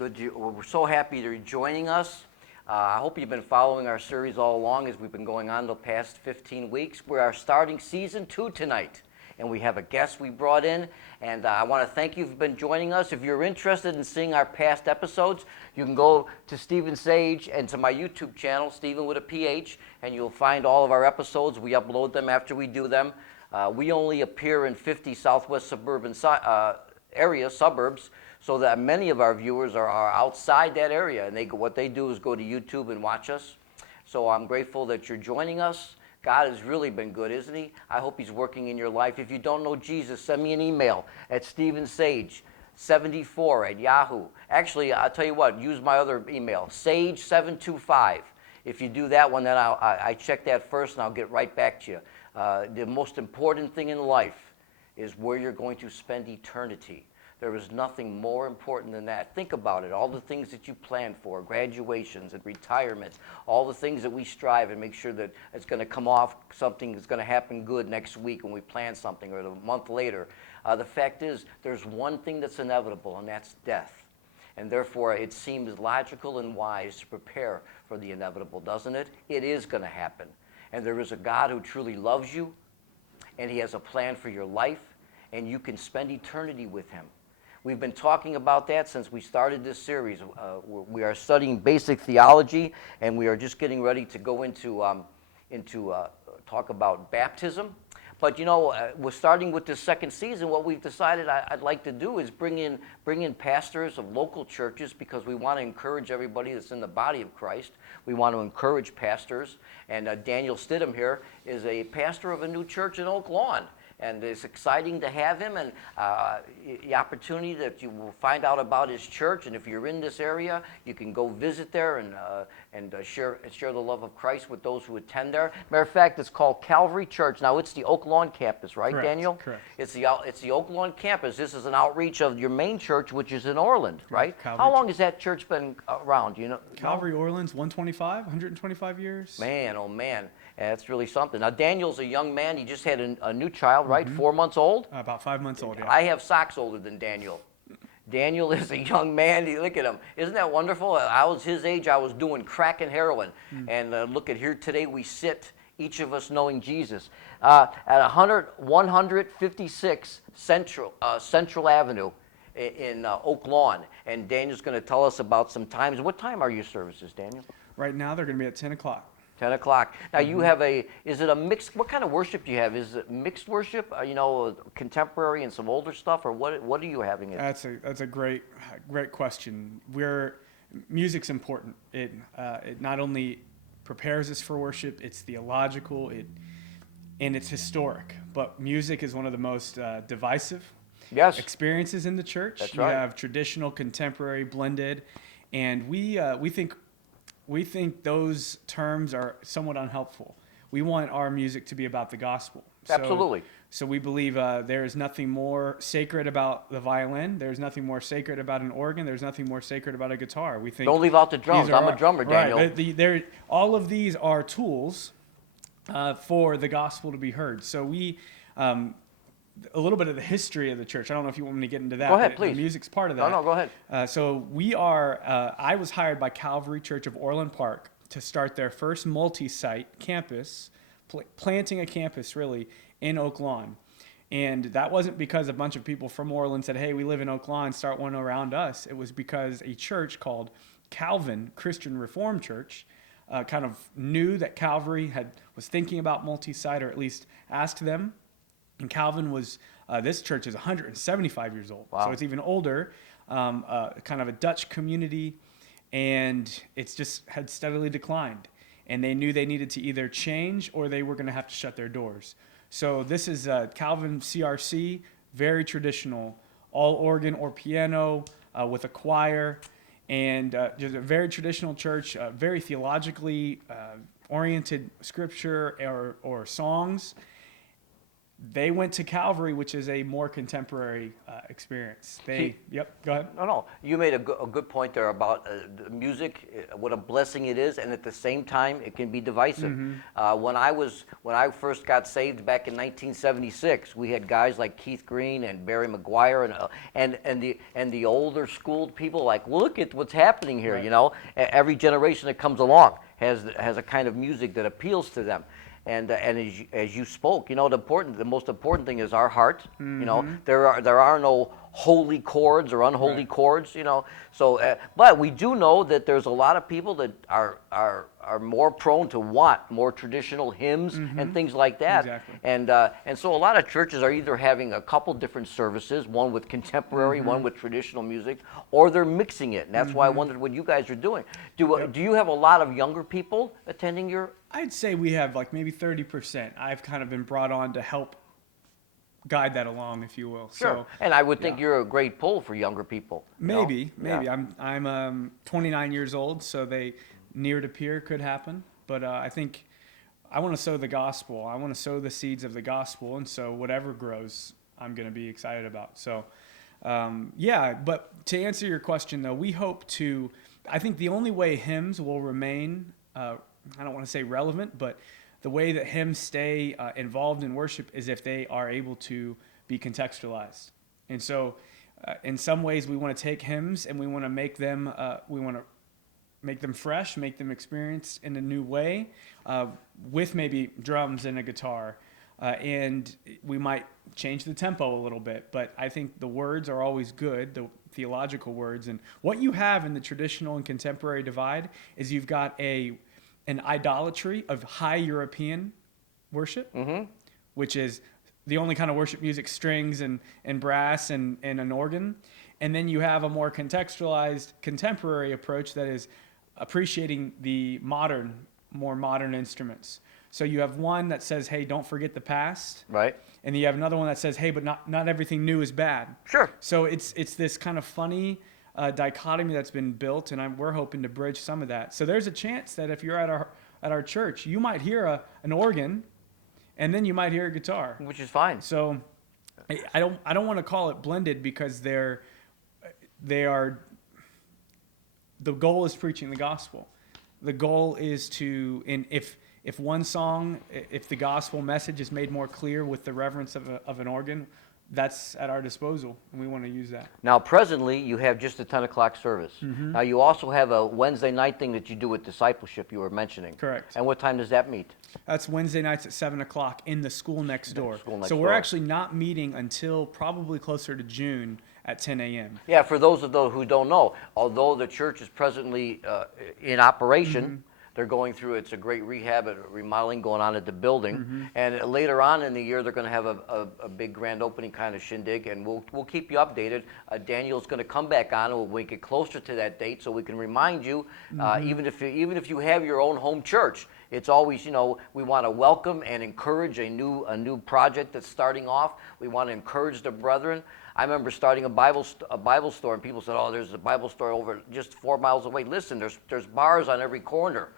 We're so happy you're joining us. I hope you've been following our series all along as we've been going on the past 15 weeks. We are starting season 2 tonight, and we have a guest we brought in. And I want to thank you for been joining us. If you're interested in seeing our past episodes, you can go to Stephen Sage and to my YouTube channel, Stephen with a PH, and you'll find all of our episodes. We upload them after we do them. We only appear in 50 southwest suburban suburbs, so that many of our viewers are outside that area, and what they do is go to YouTube and watch us. So I'm grateful that you're joining us. God has really been good, isn't he? I hope he's working in your life. If you don't know Jesus, send me an email at StephenSage74@Yahoo. Actually, I'll tell you what, use my other email, Sage725. If you do that one, then I check that first, and I'll get right back to you. The most important thing in life is where you're going to spend eternity. There is nothing more important than that. Think about it. All the things that you plan for, graduations and retirements, all the things that we strive and make sure that it's going to come off, something that's going to happen good next week when we plan something or a month later. The fact is, there's one thing that's inevitable, and that's death. And therefore, it seems logical and wise to prepare for the inevitable, doesn't it? It is going to happen. And there is a God who truly loves you, and he has a plan for your life, and you can spend eternity with him. We've been talking about that since we started this series. We are studying basic theology, and we are just getting ready to go into talk about baptism. But you know, we're starting with this second season. What we've decided I'd like to do is bring in pastors of local churches, because we want to encourage everybody that's in the body of Christ. We want to encourage pastors. And Daniel Stidham here is a pastor of a new church in Oak Lawn. And it's exciting to have him, and the opportunity that you will find out about his church. And if you're in this area, you can go visit there and share the love of Christ with those who attend there. Matter of fact, it's called Calvary Church. Now, it's the Oak Lawn campus, right, Correct, Daniel? correct. It's the Oak Lawn campus. This is an outreach of your main church, which is in Orland, right? Calvary How long has that church been around? You know, Calvary Orland's 125 years. Man, oh man, that's really something. Now, Daniel's a young man. He just had a new child, right? 4 months old? About 5 months old, yeah. I have socks older than Daniel. Daniel is a young man. Look at him. Isn't that wonderful? I was his age. I was doing crack and heroin. And look at here today we sit, each of us knowing Jesus. At 156 Central Avenue in Oak Lawn. And Daniel's going to tell us about some times. What time are your services, Daniel? Right now, they're going to be at 10 o'clock. 10 o'clock. Now you have is it a mixed, what kind of worship do you have? Is it mixed worship, contemporary and some older stuff, or what are you having? That's a great question. Music's important. It not only prepares us for worship, it's theological, and it's historic. But music is one of the most divisive experiences in the church. That's you right. have traditional, contemporary, blended, and we think those terms are somewhat unhelpful. We want our music to be about the gospel. Absolutely. So we believe there is nothing more sacred about the violin. There's nothing more sacred about an organ. There's nothing more sacred about a guitar. We think. Don't leave out the drums. I'm a drummer, Daniel. Right. All of these are tools for the gospel to be heard. So a little bit of the history of the church. I don't know if you want me to get into that. Go ahead, please. The music's part of that. No, go ahead. So I was hired by Calvary Church of Orland Park to start their first multi-site campus, planting a campus really in Oak Lawn. And that wasn't because a bunch of people from Orland said, hey, we live in Oak Lawn, start one around us. It was because a church called Calvin Christian Reformed Church kind of knew that Calvary was thinking about multi-site, or at least asked them. And Calvin this church is 175 years old. Wow. So it's even older, kind of a Dutch community, and it's just had steadily declined. And they knew they needed to either change or they were going to have to shut their doors. So this is Calvin CRC, very traditional, all organ or piano with a choir, and just a very traditional church, very theologically oriented scripture or songs. they went to Calvary, which is a more contemporary experience. Yep, go ahead. No. You made a good point there about the music, what a blessing it is, and at the same time, it can be divisive. When I first got saved back in 1976, we had guys like Keith Green and Barry McGuire and the older schooled people like, look at what's happening here. Right. You know, every generation that comes along has a kind of music that appeals to them. And as you spoke, you know, the most important thing is our heart. You know, there are no holy chords or unholy chords. You know, so but we do know that there's a lot of people that are more prone to want more traditional hymns and things like that. Exactly. And so a lot of churches are either having a couple different services, one with contemporary, one with traditional music, or they're mixing it. And that's why I wondered what you guys are doing. Do you have a lot of younger people attending your? I'd say we have like maybe 30%. I've kind of been brought on to help guide that along, if you will. Sure. So, and I would think you're a great pull for younger people. Maybe. Yeah. I'm 29 years old, so they near to peer could happen. But I think I want to sow the gospel. I want to sow the seeds of the gospel, and so whatever grows, I'm going to be excited about. So, But to answer your question, though, we hope to. I think the only way hymns will remain. I don't want to say relevant, but the way that hymns stay involved in worship is if they are able to be contextualized. And so, in some ways, we want to take hymns and we want to make them fresh, make them experienced in a new way, with maybe drums and a guitar, and we might change the tempo a little bit. But I think the words are always good, the theological words. And what you have in the traditional and contemporary divide is you've got an idolatry of high European worship, which is the only kind of worship music, strings and brass and an organ. And then you have a more contextualized contemporary approach that is appreciating the more modern instruments. So you have one that says, hey, don't forget the past. Right. And you have another one that says, hey, but not everything new is bad. Sure. So it's this kind of funny dichotomy that's been built, and we're hoping to bridge some of that. So there's a chance that if you're at our church, you might hear an organ, and then you might hear a guitar, Which is fine. So I don't want to call it blended because they are. The goal is preaching the gospel. The goal is to, and if one song, if the gospel message is made more clear with the reverence of an organ, that's at our disposal, and we want to use that. Now, presently, you have just a 10 o'clock service. Now, you also have a Wednesday night thing that you do with discipleship you were mentioning. Correct. And what time does that meet? That's Wednesday nights at 7 o'clock in the school next door. So we're door. actually not meeting until probably closer to June at 10 a.m. Yeah, for those of those who don't know, although the church is presently in operation, they're going through, it's a great rehab and remodeling going on at the building. And later on in the year, they're going to have a big grand opening kind of shindig, and we'll keep you updated. Daniel's going to come back on when we get closer to that date so we can remind you, even if you have your own home church, it's always, we want to welcome and encourage a new project that's starting off. We want to encourage the brethren. I remember starting a Bible store, and people said, "Oh, there's a Bible store over just 4 miles away." Listen, there's bars on every corner.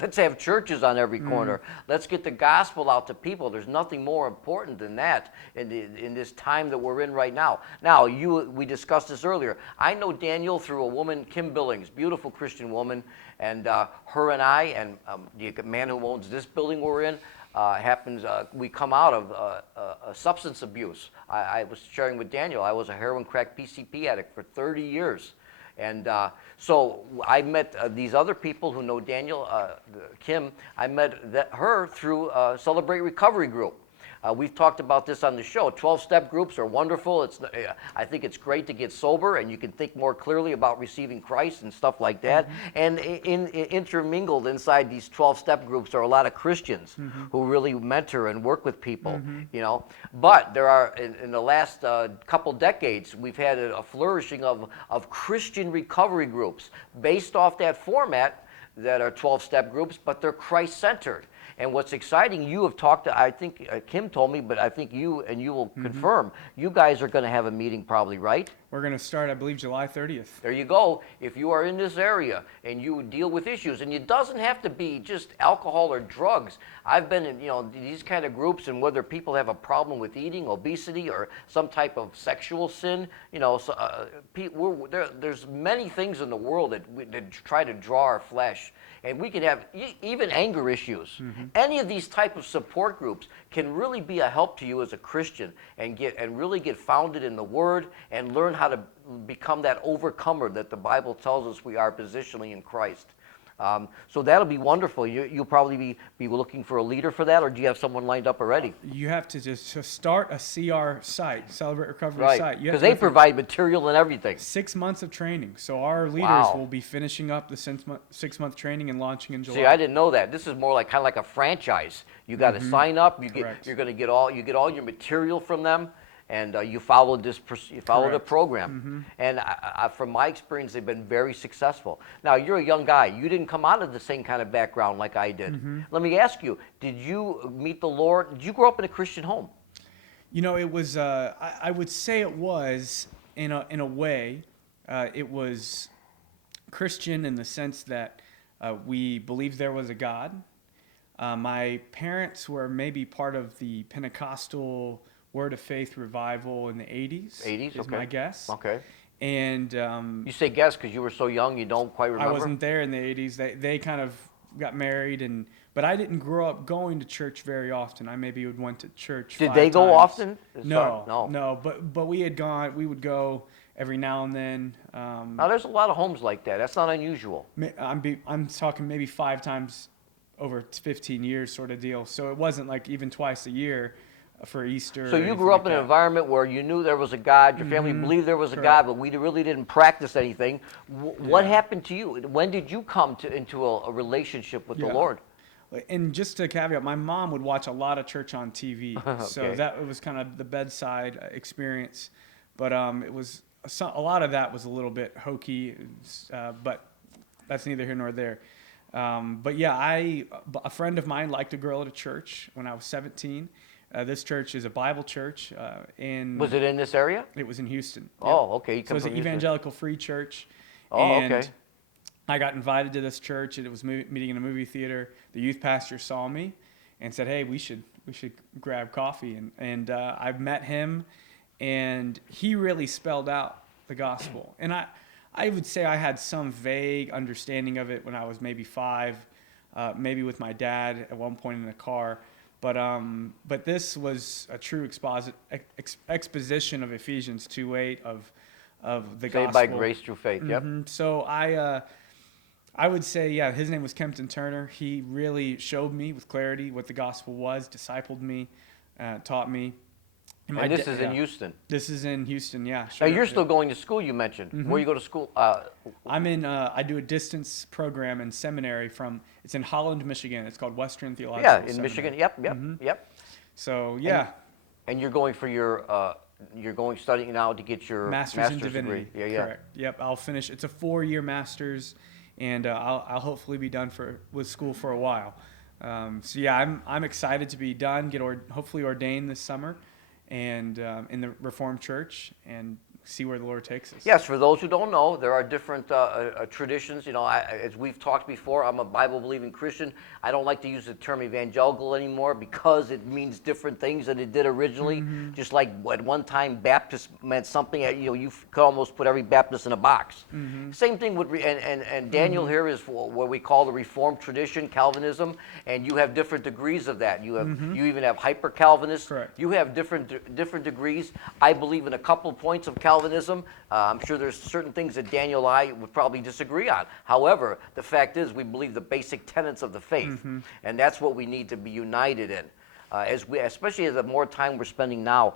Let's have churches on every corner. Let's get the gospel out to people. There's nothing more important than that in this time that we're in right now. Now, we discussed this earlier. I know Daniel through a woman, Kim Billings, beautiful Christian woman, and her and I, and the man who owns this building we're in, we come out of substance abuse. I was sharing with Daniel, I was a heroin crack PCP addict for 30 years. And so I met these other people who know Daniel, Kim. I met her through Celebrate Recovery Group. We've talked about this on the show. 12-step groups are wonderful. I think it's great to get sober, and you can think more clearly about receiving Christ and stuff like that. And intermingled inside these 12-step groups are a lot of Christians who really mentor and work with people, But there are, in the last couple decades, we've had a flourishing of Christian recovery groups based off that format that are 12-step groups, but they're Christ-centered. And what's exciting, you have talked to, I think Kim told me, but I think you will confirm, you guys are going to have a meeting probably, right? We're going to start, I believe, July 30th. There you go. If you are in this area and you deal with issues, and it doesn't have to be just alcohol or drugs. I've been in, these kind of groups, and whether people have a problem with eating, obesity, or some type of sexual sin, there's many things in the world that try to draw our flesh. And we can have even anger issues. Any of these type of support groups can really be a help to you as a Christian and really get founded in the Word and learn how to become that overcomer that the Bible tells us we are positionally in Christ. So that'll be wonderful. You'll probably be looking for a leader for that, or do you have someone lined up already? You have to start a CR site, Celebrate Recovery Right, site. because they provide material and everything. 6 months of training. So our leaders Wow. will be finishing up the 6-month training and launching in July. See, I didn't know that. This is more like kind of like a franchise. You got to sign up. Correct. You're going to get all your material from them, and you follow the Correct. program. And from my experience, they've been very successful. Now, you're a young guy. You didn't come out of the same kind of background like I did. Let me ask you: did you meet the Lord? Did you grow up in a Christian home? It was. I would say it was in a way. It was Christian in the sense that we believed there was a God. My parents were maybe part of the Pentecostal Word of Faith revival in the 80s. 80s, is okay. my guess. Okay. And You say guess because you were so young, you don't quite remember? I wasn't there in the 80s. They kind of got married, but I didn't grow up going to church very often. I maybe went to church Did 5 they go times. often? No. But we had gone. We would go every now and then. Now, there's a lot of homes like that. That's not unusual. I'm talking maybe 5 times over 15 years sort of deal. So it wasn't like even twice a year for Easter. So you grew up in an environment where you knew there was a God, your family believed there was a God, but we really didn't practice anything. What happened to you? When did you come into a relationship with the Lord? And just to caveat, my mom would watch a lot of church on TV, so that was kind of the bedside experience. But it was a lot of that was a little bit hokey, but that's neither here nor there. But yeah, a friend of mine liked a girl at a church when I was 17. This church is a Bible church. Was it in this area? It was in Houston. Oh, okay. So it was an evangelical free church. Oh, and okay. I got invited to this church, and it was meeting in a movie theater. The youth pastor saw me and said, "Hey, we should grab coffee." And I met him, and he really spelled out the gospel. And I would say I had some vague understanding of it when I was maybe 5, maybe with my dad at one point in the car. But this was a true exposition of Ephesians 2:8 of the gospel. Saved by grace through faith. Yep. So I would say, yeah, his name was Kempton Turner. He really showed me with clarity what the gospel was, discipled me, taught me. And this is in Houston. This is in Houston, yeah. Now, you're still going to school, you mentioned. Where you go to school? I do a distance program in seminary it's in Holland, Michigan. It's called Western Theological Yeah, in Seminary. Michigan. Yep. So, yeah. And you're going for your, studying now to get your master's in divinity. Degree. Yeah. Correct. Yep, I'll finish. It's a 4-year master's, and I'll hopefully be done with school for a while. So, yeah, I'm excited to be done, hopefully ordained this summer, and in the Reformed Church, and see where the Lord takes us. Yes, for those who don't know, there are different traditions. As we've talked before, I'm a Bible-believing Christian. I don't like to use the term evangelical anymore because it means different things than it did originally. Just like at one time Baptist meant something, you could almost put every Baptist in a box. Same thing with, and Daniel here is what we call the Reformed tradition, Calvinism, and you have different degrees of that. You even have hyper-Calvinists. Correct. You have different degrees. I believe in a couple points of Calvinism. I'm sure there's certain things that Daniel and I would probably disagree on. However, the fact is we believe the basic tenets of the faith, and that's what we need to be united in. Especially as the more time we're spending now,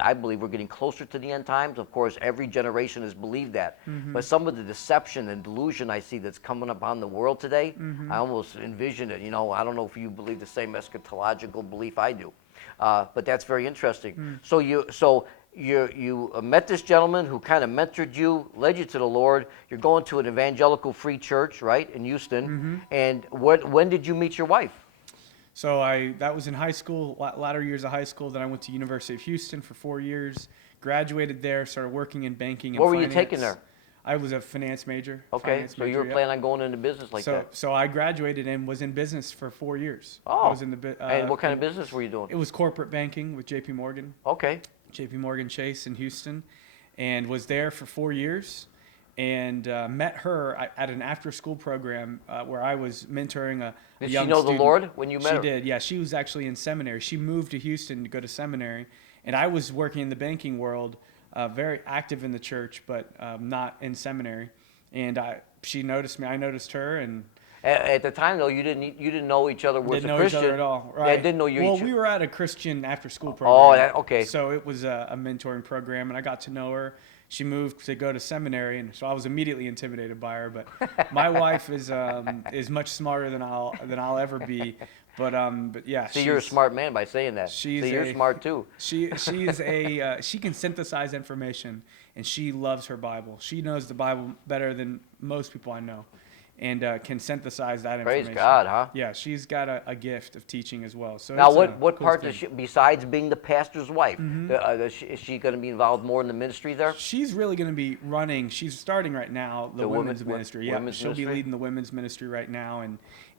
I believe we're getting closer to the end times. Of course, every generation has believed that. But some of the deception and delusion I see that's coming upon the world today, I almost envision it. I don't know if you believe the same eschatological belief I do, but that's very interesting. So you met this gentleman who kind of mentored you, led you to the Lord. You're going to an evangelical free church, right, in Houston. And when did you meet your wife? So that was in high school, latter years of high school. Then I went to University of Houston for 4 years, graduated there, started working in banking and What were finance. you taking there? I was a finance major. Okay, finance so you major, were yep. planning on going into business like that. So I graduated and was in business for 4 years. I Oh, was in the and what kind of business were you doing? It was corporate banking with JP Morgan. Okay. JP Morgan Chase in Houston, and was there for 4 years, and met her at an after-school program where I was mentoring a Did young she know student. the Lord when you met her? She did, yeah. She was actually in seminary. She moved to Houston to go to seminary, and I was working in the banking world, very active in the church, but not in seminary. And she noticed me. I noticed her, and At the time, though, you didn't know each other was didn't a know Christian. each other at all. Yeah, Right? didn't know you. Well, each- we were at a Christian after-school Oh, program. okay. So it was a mentoring program, and I got to know her. She moved to go to seminary, and so I was immediately intimidated by her. But my wife is much smarter than I'll ever be. But yeah. See, you're a smart man by saying that. She's See, you're smart too. She can synthesize information, and she loves her Bible. She knows the Bible better than most people I know, and can synthesize that information. Praise God, huh? Yeah, she's got a gift of teaching as well. So Now, it's a what cool part thing. does she, besides being the pastor's wife, is she going to be involved more in the ministry there? She's really going to be running. She's starting right now the women's ministry. Yeah, women's she'll ministry? be leading the women's ministry right now,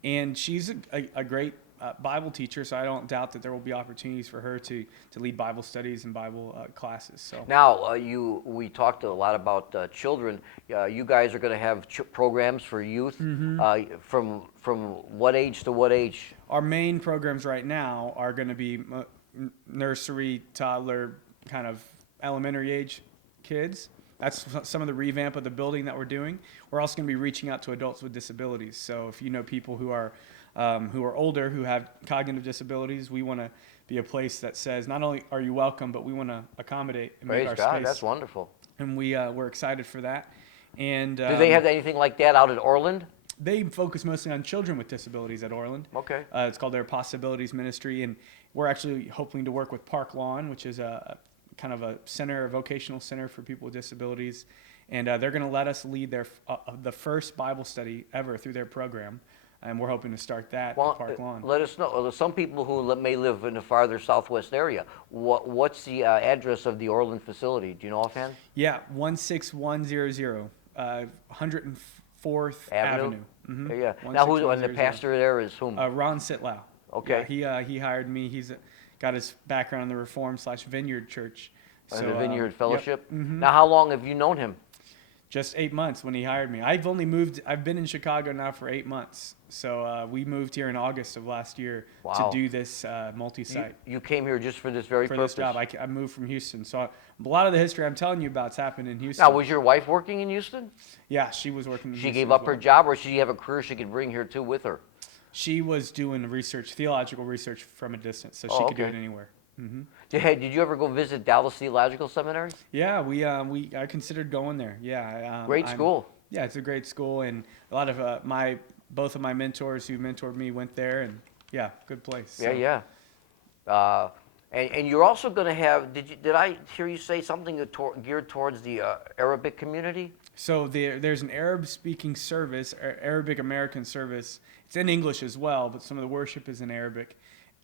and she's a great Bible teacher. So I don't doubt that there will be opportunities for her to lead Bible studies and Bible classes. So Now, we talked a lot about children. You guys are going to have programs for youth from what age to what age? our main programs right now are going to be nursery, toddler, kind of elementary age kids. That's some of the revamp of the building that we're doing. We're also going to be reaching out to adults with disabilities. So if you know people who are older, who have cognitive disabilities, we want to be a place that says not only are you welcome, but we want to accommodate and make Praise our God, space. that's wonderful. And we're excited for that. And Do they have anything like that out at Orland? they focus mostly on children with disabilities at Orland. Okay. It's called their Possibilities Ministry, and we're actually hoping to work with Park Lawn, which is a kind of a center, a vocational center for people with disabilities, and they're going to let us lead the first Bible study ever through their program, and we're hoping to start that at Park Lawn. Let us know. Some people who may live in the farther southwest area, what's the address of the Orland facility? Do you know offhand? Yeah, 16100, 104th Avenue. Mm-hmm. Yeah. Now, and the pastor there is whom? Ron Sitlow. Okay. Yeah, he hired me. He's got his background in the Reformed/Vineyard Church. So, the Vineyard Fellowship. Yep. Mm-hmm. Now, how long have you known him? Just 8 months when he hired me. I've been in Chicago now for 8 months. So we moved here in August of last year to do this multi-site. You came here just for this very purpose? For this job. I moved from Houston. So a lot of the history I'm telling you about has happened in Houston. Now, was your wife working in Houston? Yeah, she was working in Houston. She gave up her job, or did she have a career she could bring here too with her? She was doing research, theological research from a distance, so she could do it anywhere. Mm-hmm. Did you ever go visit Dallas Theological Seminary? Yeah, I considered going there. Yeah, great school. Yeah, it's a great school, and a lot of both of my mentors who mentored me went there, and yeah, good place. So. Yeah. And you're also going to have. Did I hear you say something geared towards the Arabic community? So there's an Arab-speaking service, Arabic American service. It's in English as well, but some of the worship is in Arabic.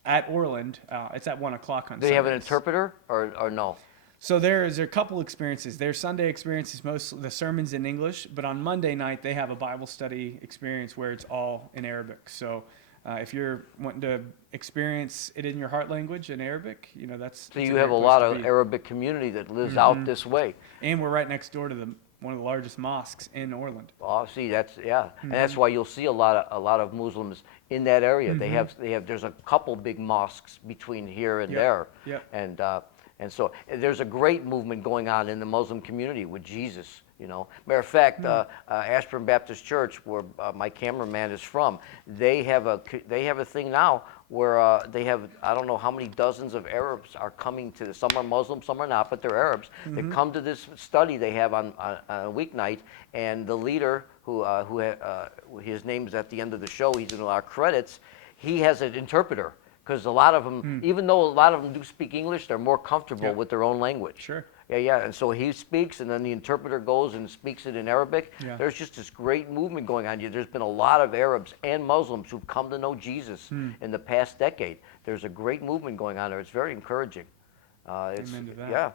At Orland, it's at 1:00 on Sundays. Do they have an interpreter or no? So there's a couple experiences. Their Sunday experience is most the sermons in English, but on Monday night they have a Bible study experience where it's all in Arabic. So if you're wanting to experience it in your heart language in Arabic, that's. So you have a lot of Arabic community that lives out this way. And we're right next door to one of the largest mosques in Orland. Oh, see, and that's why you'll see a lot of Muslims in that area. Mm-hmm. There's a couple big mosques between here and there, and so there's a great movement going on in the Muslim community with Jesus. Matter of fact, Ashburn Baptist Church, where my cameraman is from, they have a thing now where they have, I don't know how many dozens of Arabs are coming to this. Some are Muslim, some are not, but they're Arabs. They come to this study they have on a weeknight, and the leader, who his name is at the end of the show, he's in our credits, he has an interpreter. Because a lot of them, even though a lot of them do speak English, they're more comfortable with their own language. Sure. Yeah. And so he speaks, and then the interpreter goes and speaks it in Arabic. Yeah. There's just this great movement going on. There's been a lot of Arabs and Muslims who've come to know Jesus in the past decade. There's a great movement going on there. It's very encouraging. Amen to that. Yeah.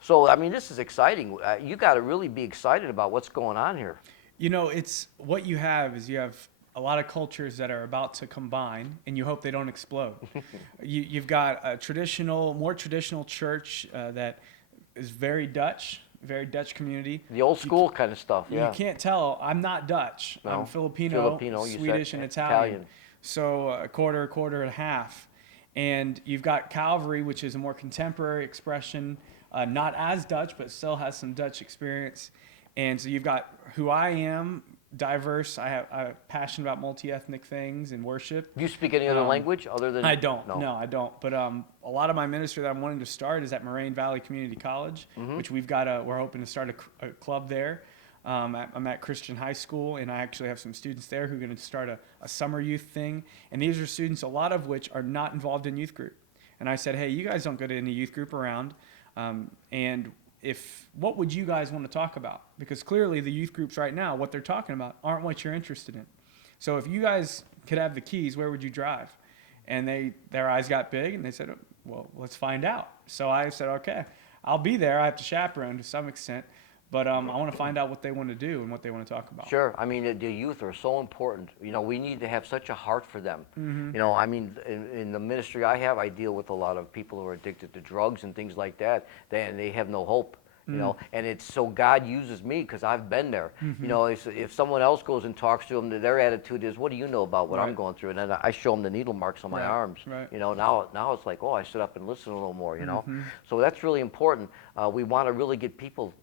So, I mean, this is exciting. You got to really be excited about what's going on here. You know, it's what you have is you have a lot of cultures that are about to combine, and you hope they don't explode. You've got a more traditional church that is very Dutch community. The old school kind of stuff, yeah. You can't tell. I'm not Dutch. No. I'm Filipino, you Swedish, said and Italian. So a quarter, and a half. And you've got Calvary, which is a more contemporary expression, not as Dutch, but still has some Dutch experience. And so you've got who I am, diverse. I'm passionate about multi-ethnic things and worship. Do you speak any other language other than? I don't. No, I don't. But a lot of my ministry that I'm wanting to start is at Moraine Valley Community College, which we're hoping to start a club there. I'm at Christian High School, and I actually have some students there who are going to start a summer youth thing. And these are students, a lot of which are not involved in youth group. And I said, hey, you guys don't go to any youth group around. And what would you guys want to talk about? Because clearly the youth groups right now, what they're talking about aren't what you're interested in. So if you guys could have the keys, where would you drive? And their eyes got big, and they said, well, let's find out. So I said, okay, I'll be there. I have to chaperone to some extent. But I want to find out what they want to do and what they want to talk about. Sure. I mean, the youth are so important. You know, we need to have such a heart for them. Mm-hmm. You know, I mean, in the ministry I have, I deal with a lot of people who are addicted to drugs and things like that. They have no hope. You know, and it's so God uses me because I've been there. Mm-hmm. You know, if someone else goes and talks to them, their attitude is, "What do you know about what I'm going through?" And then I show them the needle marks on my arms. Right. You know, now it's like, oh, I sit up and listen a little more. You know, so that's really important. We want to really get people,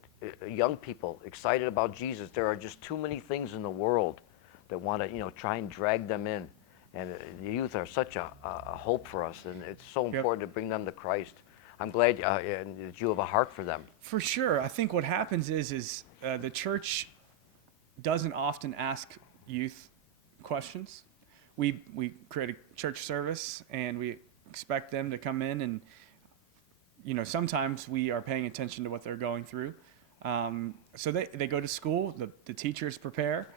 young people, excited about Jesus. There are just too many things in the world that want to, try and drag them in. And the youth are such a hope for us, and it's so important to bring them to Christ. I'm glad that you have a heart for them. For sure. I think what happens is the church doesn't often ask youth questions. We create a church service, and we expect them to come in, and sometimes we are paying attention to what they're going through. So they go to school. The teachers prepare.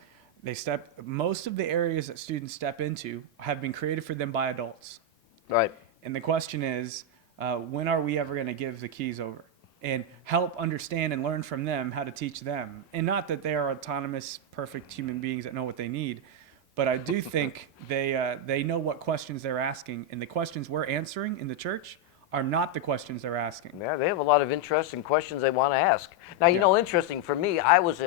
Most of the areas that students step into have been created for them by adults. Right. And the question is, when are we ever going to give the keys over and help understand and learn from them how to teach them? And not that they are autonomous, perfect human beings that know what they need, but I do think they know what questions they're asking, and the questions we're answering in the church are not the questions they're asking. Yeah, they have a lot of interest and questions they want to ask. Now, interesting for me, I always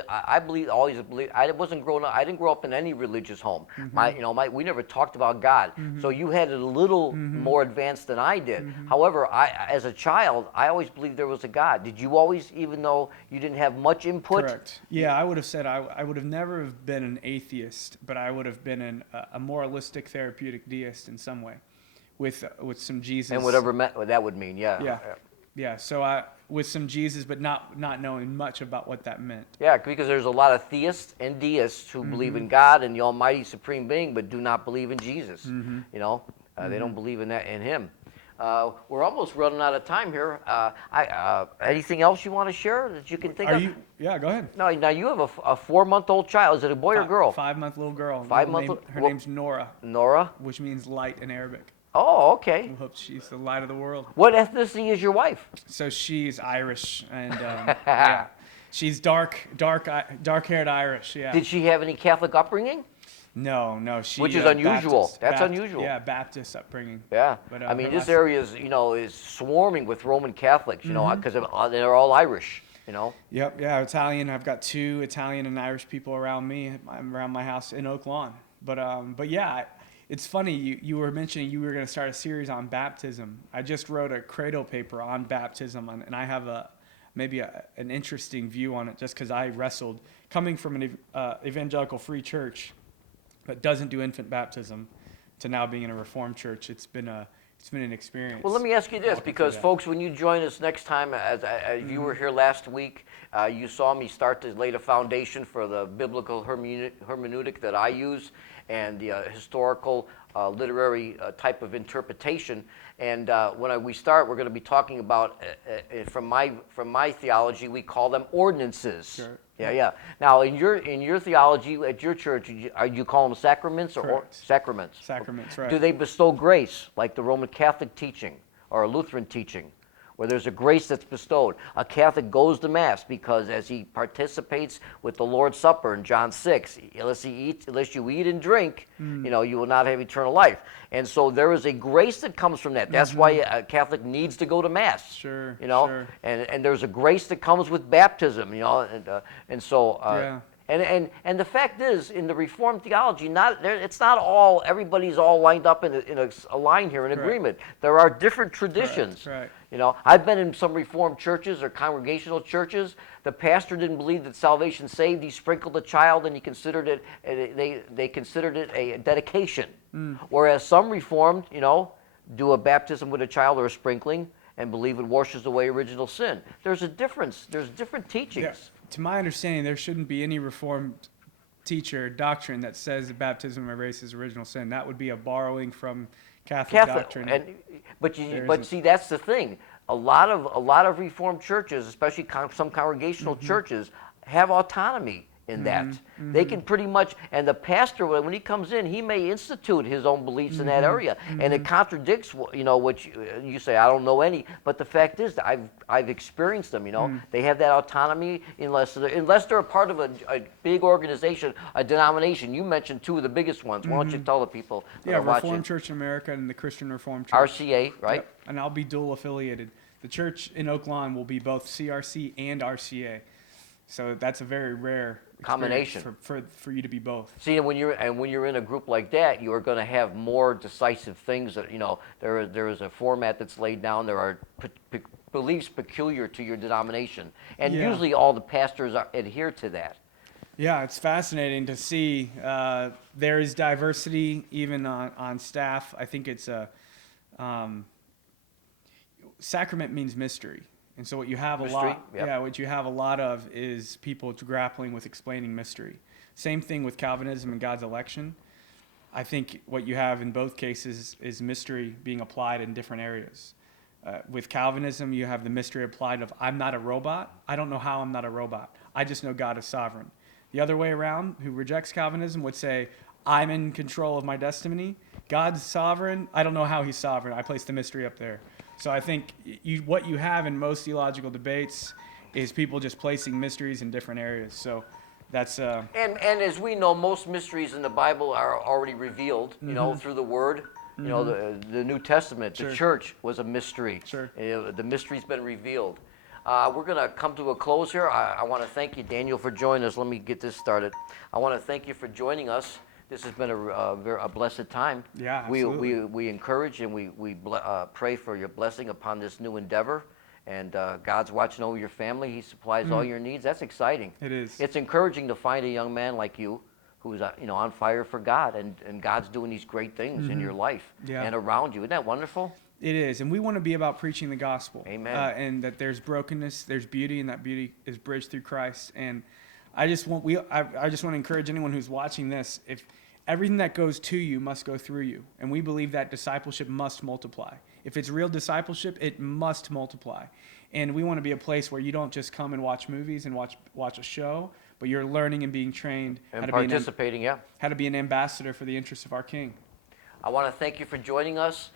believe, I wasn't growing up, I didn't grow up in any religious home. We never talked about God. So you had it a little more advanced than I did. However, as a child, I always believed there was a God. Did you always, even though you didn't have much input? Correct. Yeah, I would have said I would have never have been an atheist, but I would have been a moralistic therapeutic deist in some way. With some Jesus. And whatever that would mean, yeah. Yeah. So with some Jesus, but not knowing much about what that meant. Yeah, because there's a lot of theists and deists who believe in God and the Almighty Supreme Being, but do not believe in Jesus. They don't believe in Him. We're almost running out of time here. Anything else you want to share that you can think of? Yeah, go ahead. No, now you have a 4-month-old child. Is it a boy or girl? 5-month little girl. Her name's Nora. Nora? Which means light in Arabic. Oh, okay. We hope she's the light of the world. What ethnicity is your wife? So she's Irish, and she's dark-haired Irish. Yeah. Did she have any Catholic upbringing? No. Which is unusual. That's unusual. Yeah, Baptist upbringing. Yeah. But, this area is swarming with Roman Catholics. Because they're all Irish. Yep. Yeah. Italian. I've got 2 Italian and Irish people around me. I'm around my house in Oak Lawn. But yeah. It's funny, you were mentioning you were going to start a series on baptism. I just wrote a credo paper on baptism, and I have an interesting view on it just because I wrestled. Coming from an evangelical free church that doesn't do infant baptism to now being in a Reformed church, it's been an experience. Well, let me ask you this, because folks, when you join us next time, as you were here last week, you saw me start to lay the foundation for the biblical hermeneutic that I use, and the historical literary type of interpretation. And when we start, we're going to be talking about, from my theology, we call them ordinances. Sure. Yeah. Now, in your theology at your church, you call them sacraments or sacraments? Sacraments, right. Do they bestow grace like the Roman Catholic teaching or Lutheran teaching, where there's a grace that's bestowed? A Catholic goes to Mass because as he participates with the Lord's Supper in John 6, unless you eat and drink, you will not have eternal life. And so there is a grace that comes from that. That's why a Catholic needs to go to Mass. Sure. And there's a grace that comes with baptism, and so. Yeah. And the fact is, in the Reformed theology, it's not all, everybody's all lined up in a line here in agreement. There are different traditions. Right. I've been in some Reformed churches or congregational churches. The pastor didn't believe that salvation saved. He sprinkled a child, and he considered it. They considered it a dedication. Whereas some Reformed, do a baptism with a child or a sprinkling, and believe it washes away original sin. There's a difference. There's different teachings. Yeah. To my understanding, there shouldn't be any Reformed teacher doctrine that says that baptism erases original sin. That would be a borrowing from Catholic doctrine. But see, that's the thing. A lot of Reformed churches, especially some congregational churches, have autonomy in that. They can pretty much, and the pastor, when he comes in, he may institute his own beliefs in that area, and it contradicts what you say. I don't know any, but the fact is that I've experienced them. They have that autonomy unless they're a part of a big organization, a denomination. You mentioned two of the biggest ones. Why don't you tell the people that are watching? Reformed Church in America and the Christian Reformed Church. RCA, right? Yep. And I'll be dual affiliated. The church in Oak Lawn will be both CRC and RCA. So that's a very rare combination for you to be both. See, when you're in a group like that, you are going to have more decisive things that there is a format that's laid down. There are beliefs peculiar to your denomination, and usually all the pastors adhere to that. Yeah, it's fascinating to see. There is diversity even on staff. I think it's sacrament means mystery. And so what you have what you have a lot of is people grappling with explaining mystery. Same thing with Calvinism and God's election. I think what you have in both cases is mystery being applied in different areas. With Calvinism, you have the mystery applied of I'm not a robot. I don't know how I'm not a robot. I just know God is sovereign. The other way around, who rejects Calvinism, would say I'm in control of my destiny. God's sovereign. I don't know how he's sovereign. I place the mystery up there. So I think what you have in most theological debates is people just placing mysteries in different areas. So that's and as we know, most mysteries in the Bible are already revealed, through the Word. The New Testament, the church was a mystery. Sure. The mystery's been revealed. We're going to come to a close here. I want to thank you, Daniel, for joining us. Let me get this started. I want to thank you for joining us. This has been a blessed time. Yeah, absolutely. We encourage and we pray for your blessing upon this new endeavor. And God's watching over your family. He supplies all your needs. That's exciting. It is. It's encouraging to find a young man like you who's on fire for God, and God's doing these great things in your life and around you. Isn't that wonderful? It is, and we want to be about preaching the gospel. Amen. And that there's brokenness, there's beauty, and that beauty is bridged through Christ. And I just want to encourage anyone who's watching this, if everything that goes to you must go through you. And we believe that discipleship must multiply. If it's real discipleship, it must multiply. And we want to be a place where you don't just come and watch movies and watch a show, but you're learning and being trained and participating, how to be an ambassador for the interests of our King. I want to thank you for joining us.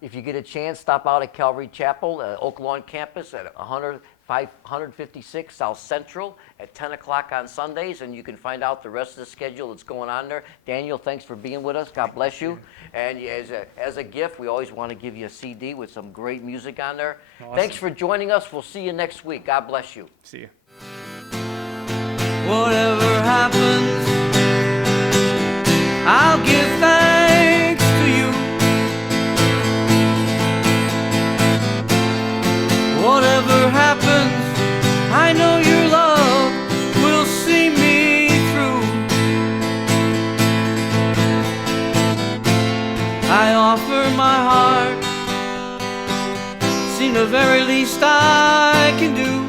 If you get a chance, stop out at Calvary Chapel, Oak Lawn campus at 156 South Central at 10 o'clock on Sundays, and you can find out the rest of the schedule that's going on there. Daniel, thanks for being with us. God bless you. And as a gift, we always want to give you a CD with some great music on there. Awesome. Thanks for joining us. We'll see you next week. God bless you. See you. Whatever happens, I'll give thanks to you. Whatever happens, I know your love will see me through. I offer my heart, seem the very least I can do.